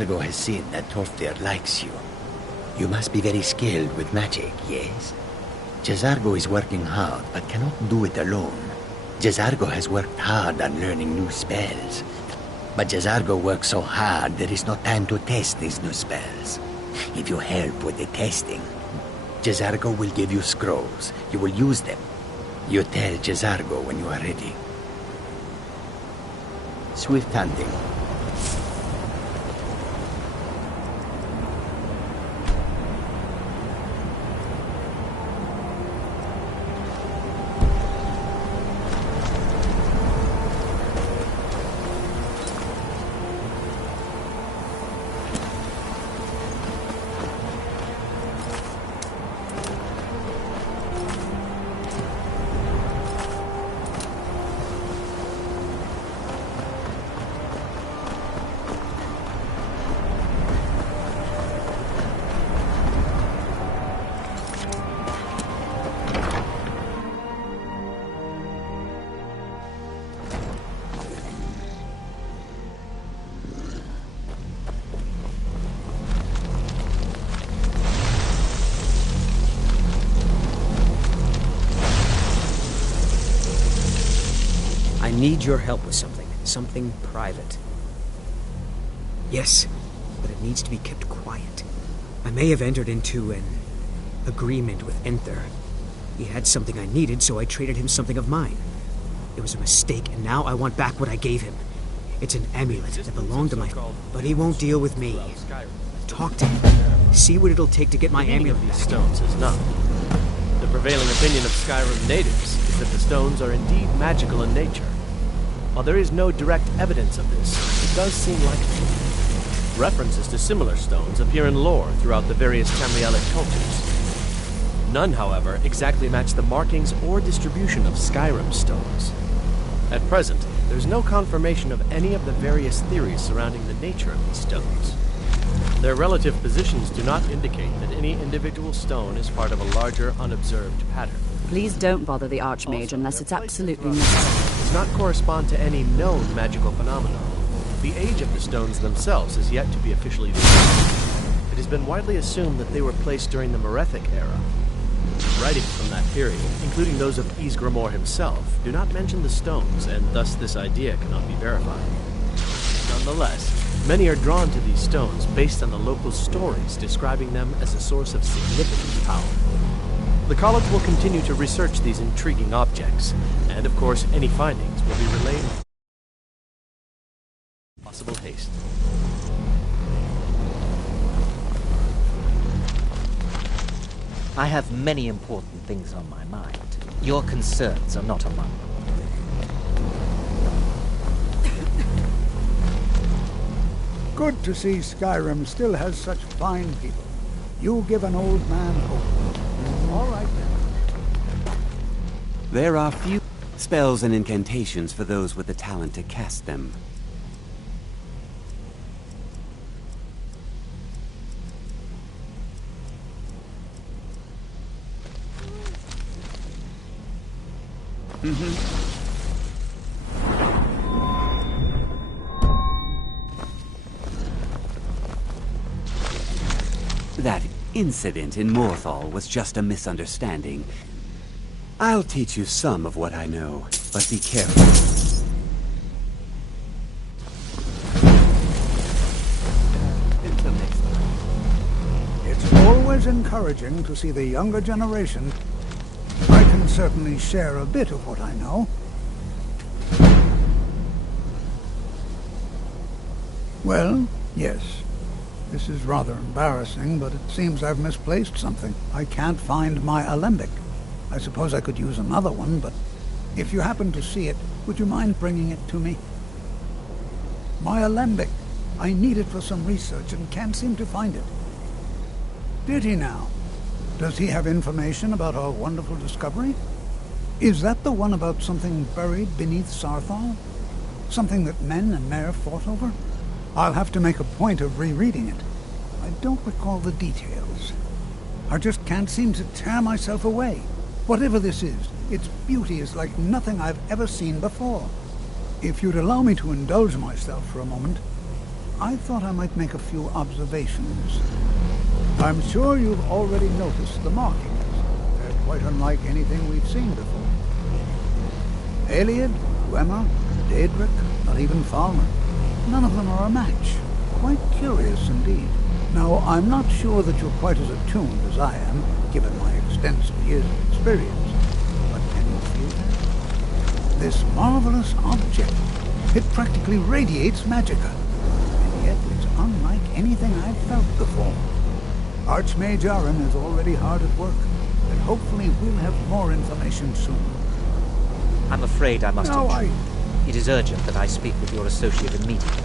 Jazargo has seen that Torfdir likes you. You must be very skilled with magic, yes? Jazargo is working hard, but cannot do it alone. Jazargo has worked hard on learning new spells. But Jazargo works so hard, there is no time to test these new spells. If you help with the testing, Jazargo will give you scrolls. You will use them. You tell Jazargo when you are ready. Swift hunting. I need your help with something private. Yes, but it needs to be kept quiet. I may have entered into an agreement with Enther. He had something I needed, so I traded him something of mine. It was a mistake, and now I want back what I gave him. It's an amulet that belonged to my... But he won't deal with me. Talk to him. See what it'll take to get my amulet back. These stones is none. The prevailing opinion of Skyrim natives is that the stones are indeed magical in nature. While there is no direct evidence of this, it does seem likely. References to similar stones appear in lore throughout the various Tamrielic cultures. None, however, exactly match the markings or distribution of Skyrim stones. At present, there's no confirmation of any of the various theories surrounding the nature of these stones. Their relative positions do not indicate that any individual stone is part of a larger, unobserved pattern. Please don't bother the Archmage Also, unless it's their absolutely placement necessary. does not correspond to any known magical phenomenon. The age of the stones themselves is yet to be officially determined. It has been widely assumed that they were placed during the Merethic era. Writings from that period, including those of Ysgramor himself, do not mention the stones, and thus this idea cannot be verified. Nonetheless, many are drawn to these stones based on the local stories describing them as a source of significant power. The college will continue to research these intriguing objects, and of course, any findings will be relayed with possible haste. I have many important things on my mind. Your concerns are not among them. Good to see Skyrim still has such fine people. You give an old man hope. All right, then. There are few spells and incantations for those with the talent to cast them. That incident in Morthal was just a misunderstanding. I'll teach you some of what I know, but be careful. Until next time. It's always encouraging to see the younger generation. I can certainly share a bit of what I know. Well, yes. This is rather embarrassing, but it seems I've misplaced something. I can't find my alembic. I suppose I could use another one, but if you happen to see it, would you mind bringing it to me? My alembic. I need it for some research and can't seem to find it. Did he now? Does he have information about our wonderful discovery? Is that the one about something buried beneath Sarthal? Something that men and Mare fought over? I'll have to make a point of rereading it. I don't recall the details. I just can't seem to tear myself away. Whatever this is, its beauty is like nothing I've ever seen before. If you'd allow me to indulge myself for a moment, I thought I might make a few observations. I'm sure you've already noticed the markings. They're quite unlike anything we've seen before. Aliad, Gwemmer, Daedric, not even Falmer. None of them are a match. Quite curious indeed. Now, I'm not sure that you're quite as attuned as I am, given my extensive years of experience. But can you feel that? This marvelous object. It practically radiates magicka. And yet it's unlike anything I've felt before. Archmage Aaron is already hard at work, and hopefully we'll have more information soon. I'm afraid I must No, intrude. It is urgent that I speak with your associate immediately.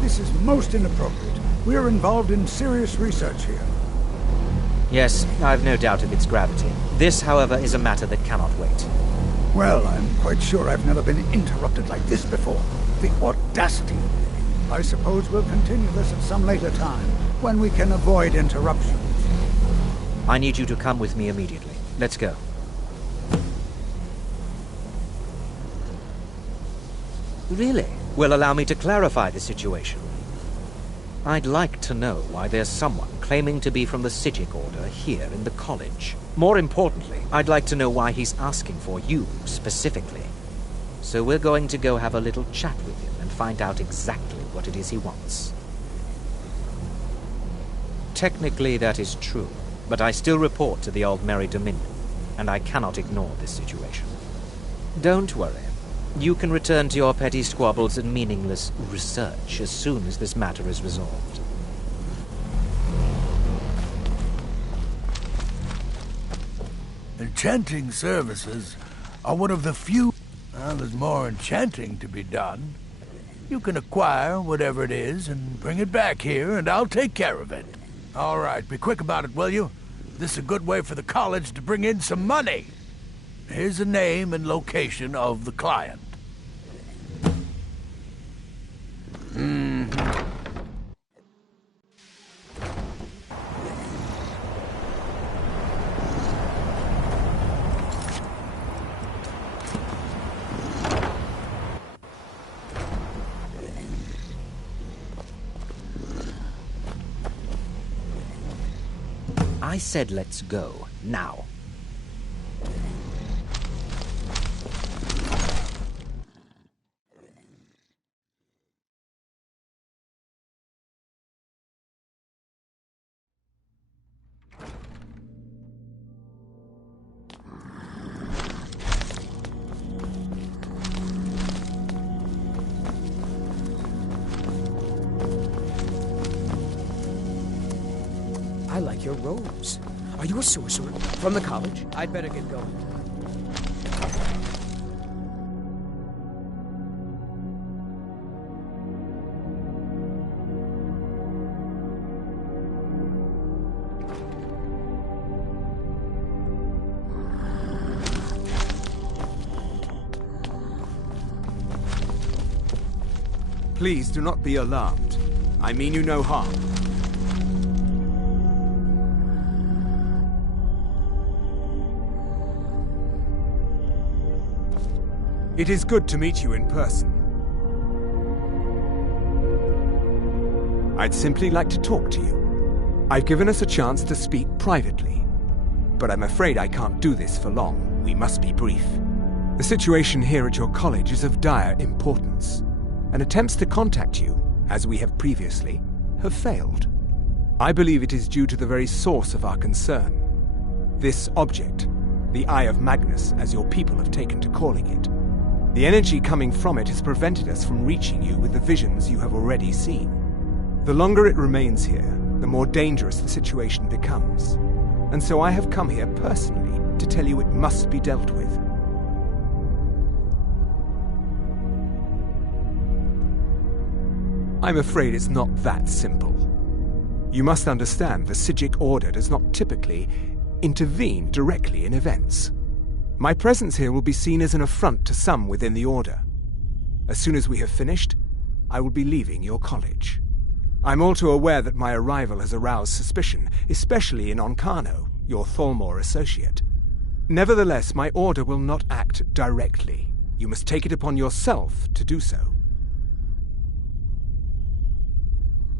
This is most inappropriate. We're involved in serious research here. Yes, I've no doubt of its gravity. This, however, is a matter that cannot wait. Well, I'm quite sure I've never been interrupted like this before. The audacity. I suppose we'll continue this at some later time, when we can avoid interruptions. I need you to come with me immediately. Let's go. Really? Well, allow me to clarify the situation. I'd like to know why there's someone claiming to be from the Psijic Order here in the college. More importantly, I'd like to know why he's asking for you, specifically. So we're going to go have a little chat with him and find out exactly what it is he wants. Technically, that is true, but I still report to the Aldmeri Dominion, and I cannot ignore this situation. Don't worry. You can return to your petty squabbles and meaningless research as soon as this matter is resolved. Enchanting services are one of the few... Well, there's more enchanting to be done. You can acquire whatever it is and bring it back here, and I'll take care of it. All right, be quick about it, will you? This is a good way for the college to bring in some money. Here's the name and location of the client. I said let's go, now. I like your robes. Are you a sorcerer? From the college? I'd better get going. Please do not be alarmed. I mean you no harm. It is good to meet you in person. I'd simply like to talk to you. I've given us a chance to speak privately, but I'm afraid I can't do this for long. We must be brief. The situation here at your college is of dire importance, and attempts to contact you, as we have previously, have failed. I believe it is due to the very source of our concern. This object, the Eye of Magnus, as your people have taken to calling it. The energy coming from it has prevented us from reaching you with the visions you have already seen. The longer it remains here, the more dangerous the situation becomes. And so I have come here personally to tell you it must be dealt with. I'm afraid it's not that simple. You must understand the Psijic Order does not typically intervene directly in events. My presence here will be seen as an affront to some within the Order. As soon as we have finished, I will be leaving your college. I'm all too aware that my arrival has aroused suspicion, especially in Onkano, your Thalmor associate. Nevertheless, my Order will not act directly. You must take it upon yourself to do so.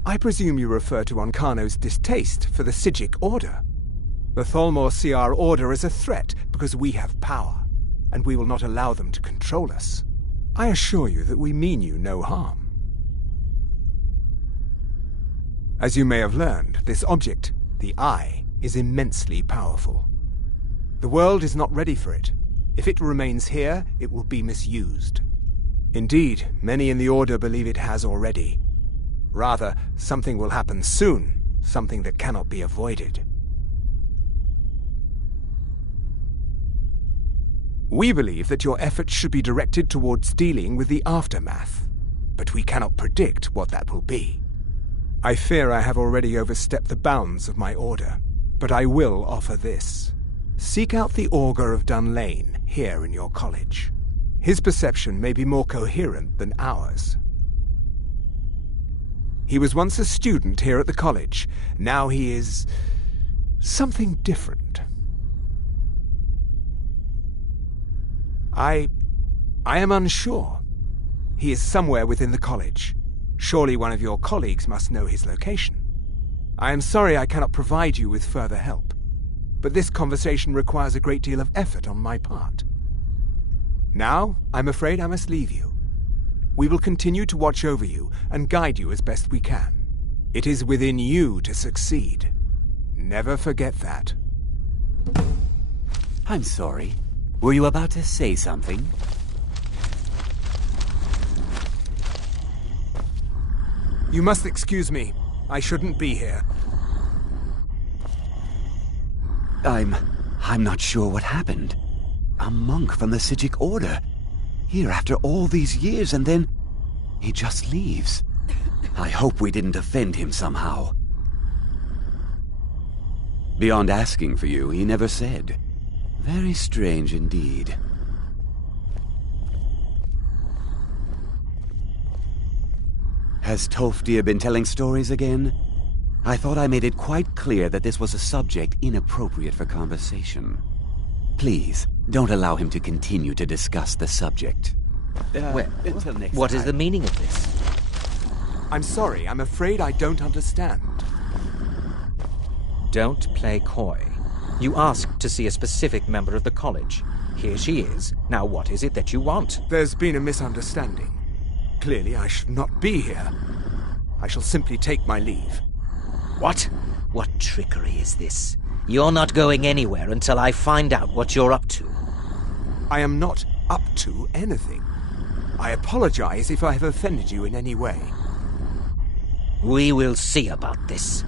I presume you refer to Onkano's distaste for the Sijic Order. The Tholmor see our order as a threat because we have power, and we will not allow them to control us. I assure you that we mean you no harm. As you may have learned, this object, the Eye, is immensely powerful. The world is not ready for it. If it remains here, it will be misused. Indeed, many in the Order believe it has already. Rather, something will happen soon, something that cannot be avoided. We believe that your efforts should be directed towards dealing with the aftermath, but we cannot predict what that will be. I fear I have already overstepped the bounds of my order, but I will offer this. Seek out the Augur of Dunlane here in your college. His perception may be more coherent than ours. He was once a student here at the college. Now he is something different. I am unsure. He is somewhere within the college. Surely one of your colleagues must know his location. I am sorry I cannot provide you with further help, but this conversation requires a great deal of effort on my part. Now, I'm afraid I must leave you. We will continue to watch over you and guide you as best we can. It is within you to succeed. Never forget that. I'm sorry. Were you about to say something? You must excuse me. I shouldn't be here. I'm not sure what happened. A monk from the Sijic Order. Here after all these years, and then he just leaves. I hope we didn't offend him somehow. Beyond asking for you, he never said. Very strange indeed. Has Toftir been telling stories again? I thought I made it quite clear that this was a subject inappropriate for conversation. Please, don't allow him to continue to discuss the subject. Well, until next what is time. the meaning of this? I'm sorry, I'm afraid I don't understand. Don't play coy. You asked to see a specific member of the college. Here she is. Now what is it that you want? There's been a misunderstanding. Clearly I should not be here. I shall simply take my leave. What? What trickery is this? You're not going anywhere until I find out what you're up to. I am not up to anything. I apologize if I have offended you in any way. We will see about this.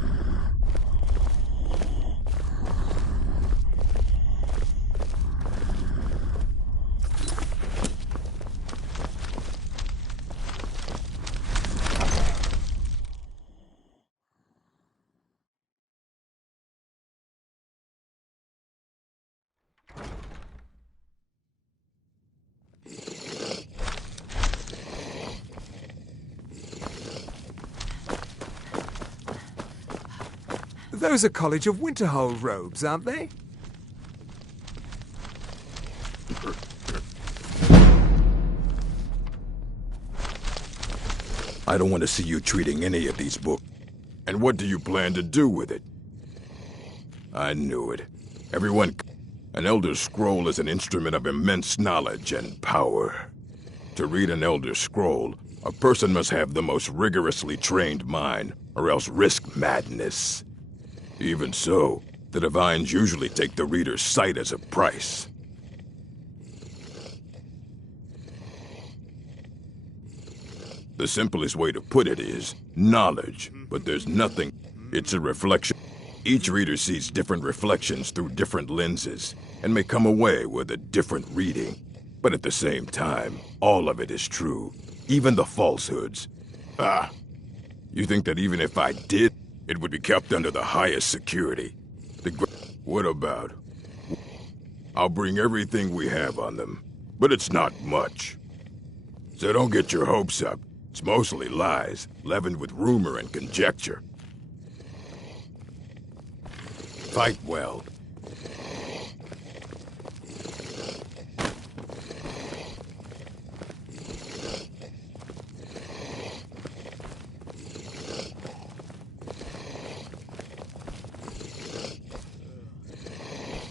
Those are College of Winterhold robes, aren't they? I don't want to see you treating any of these books. And what do you plan to do with it? I knew it. Everyone... An Elder Scroll is an instrument of immense knowledge and power. To read an Elder Scroll, a person must have the most rigorously trained mind, or else risk madness. Even so, the Divines usually take the reader's sight as a price. The simplest way to put it is knowledge, but there's nothing. It's a reflection. Each reader sees different reflections through different lenses and may come away with a different reading. But at the same time, all of it is true, even the falsehoods. You think that even if I did, it would be kept under the highest security? What about? I'll bring everything we have on them, but it's not much. So don't get your hopes up. It's mostly lies, leavened with rumor and conjecture. Fight well.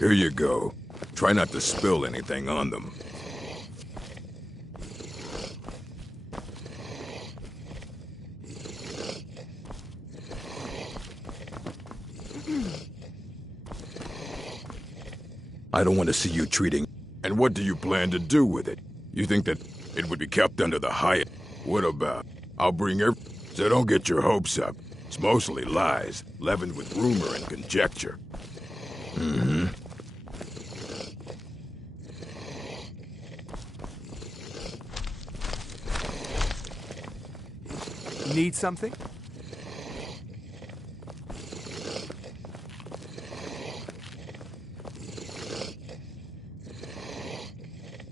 Here you go. Try not to spill anything on them. I don't want to see you treating... And what do you plan to do with it? You think that it would be kept under the Hyatt? What about? I'll bring her... So don't get your hopes up. It's mostly lies, leavened with rumor and conjecture. Mm-hmm. Need something?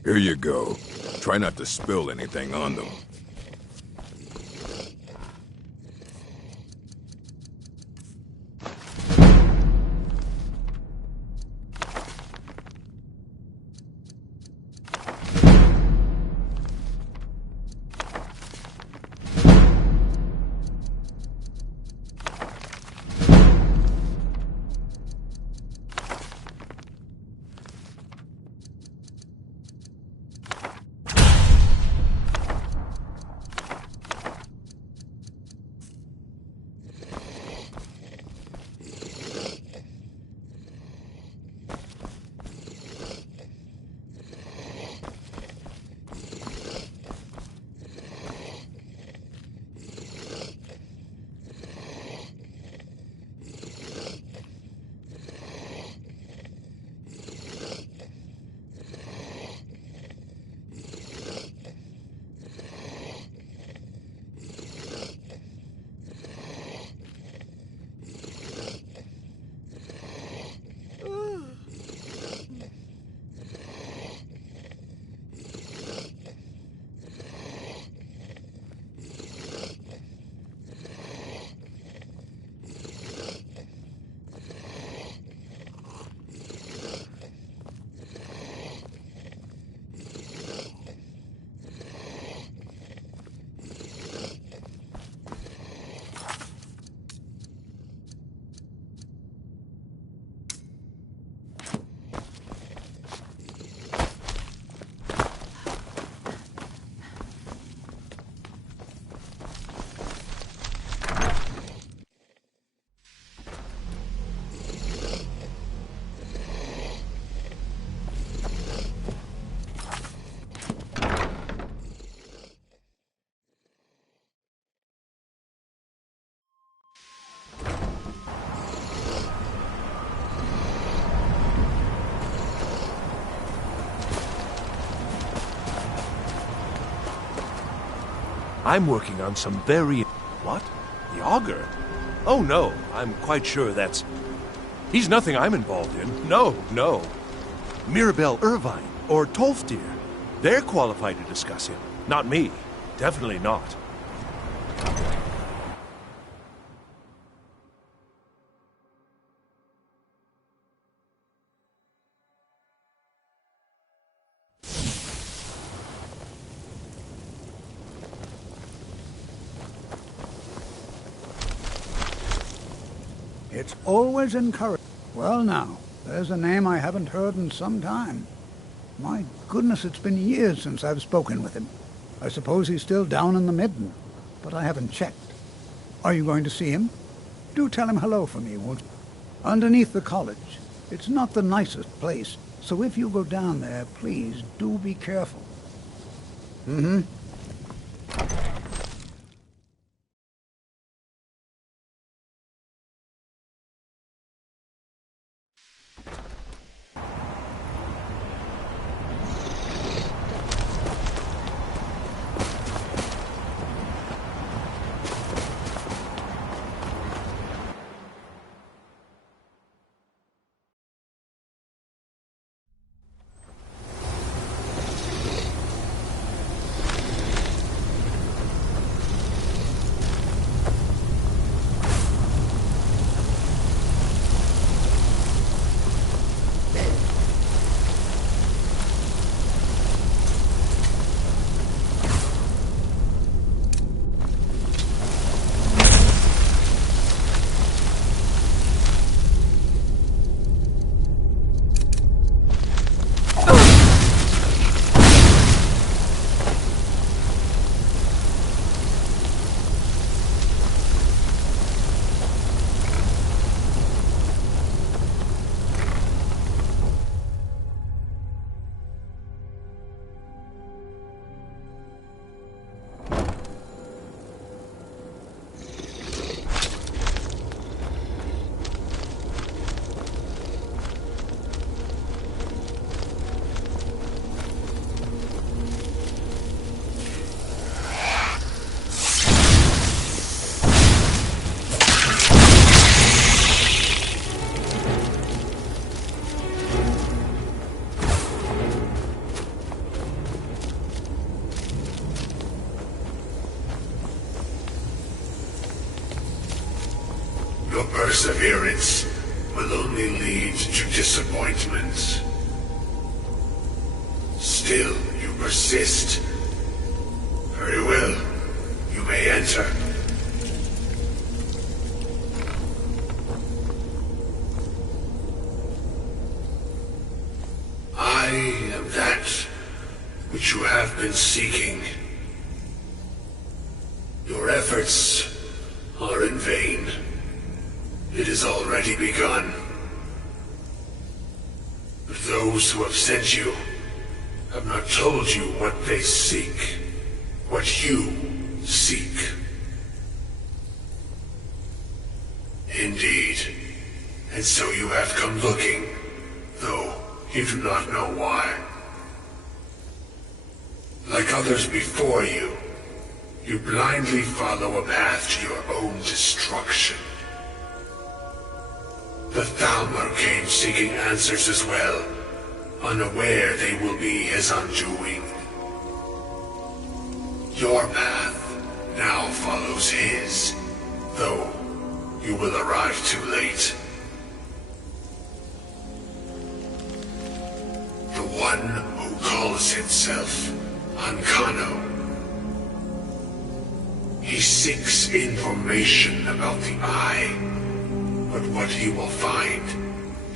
Here you go. Try not to spill anything on them. I'm working on some very... What? The Augur? Oh, no. I'm quite sure that's... He's nothing I'm involved in. No, no. Mirabelle Irvine or Tolfdir. They're qualified to discuss him. Not me. Definitely not. It's always encouraging. Well now, there's a name I haven't heard in some time. My goodness, it's been years since I've spoken with him. I suppose he's still down in the Midden, but I haven't checked. Are you going to see him? Do tell him hello for me, won't you? Underneath the college. It's not the nicest place, so if you go down there, please do be careful. Mm-hmm. Your perseverance will only lead to disappointment. Still, you persist. Very well. You may enter. I am that which you have been seeking. Your efforts are in vain. It has already begun. But those who have sent you have not told you what they seek, what you seek. Indeed. And so you have come looking, though you do not know why. Like others before you, you blindly follow a path to your own destruction. The Thalmor came seeking answers as well, unaware they will be his undoing. Your path now follows his, though you will arrive too late. The one who calls himself Ancano. He seeks information about the Eye, but what he will find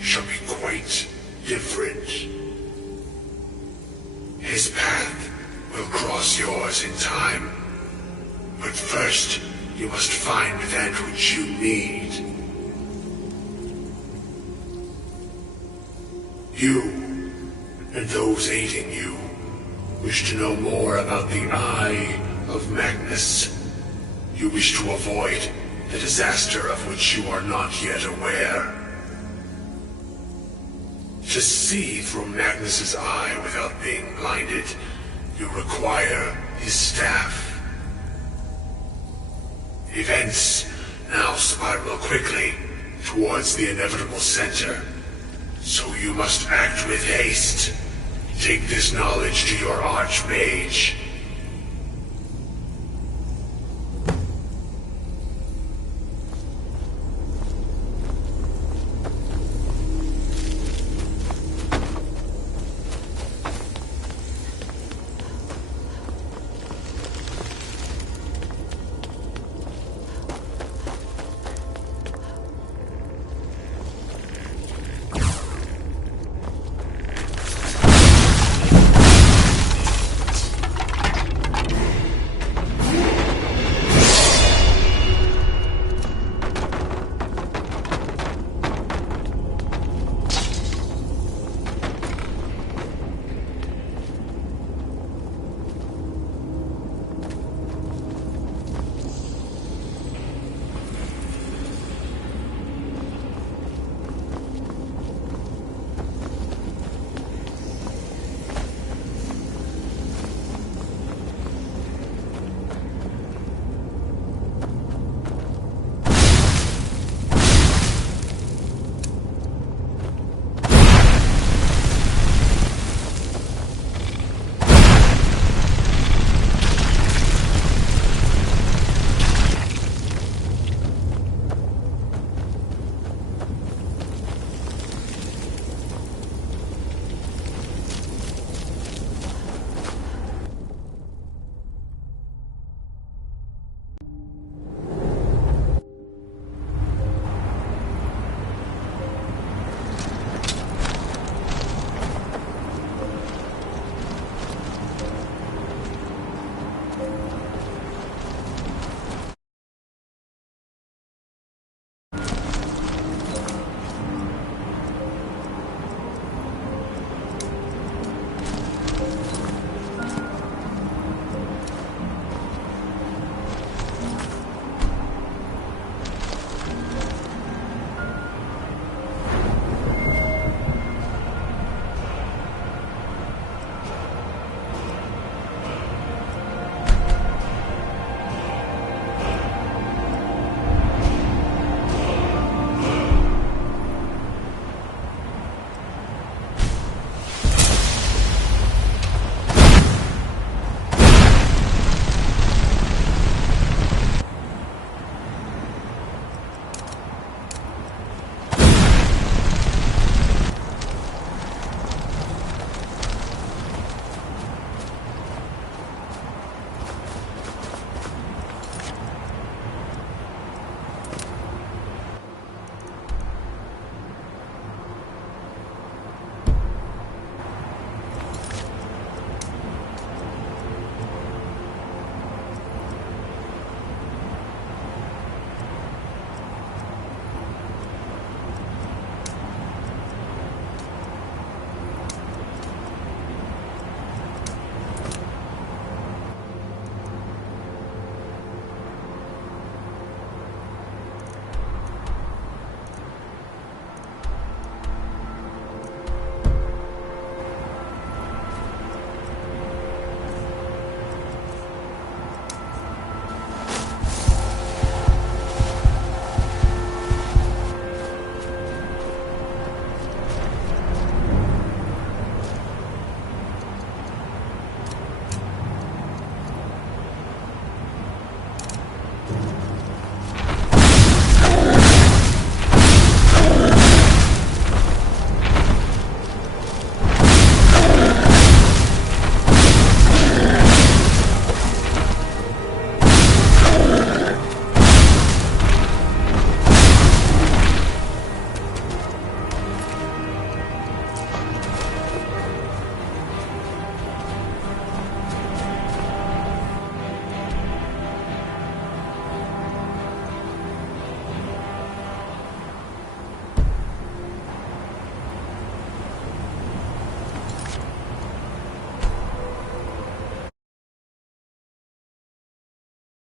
shall be quite different. His path will cross yours in time, but first you must find that which you need. You, and those aiding you, wish to know more about the Eye of Magnus. You wish to avoid the disaster of which you are not yet aware. To see through Magnus's eye without being blinded, you require his staff. Events now spiral quickly towards the inevitable center, so you must act with haste. Take this knowledge to your Archmage.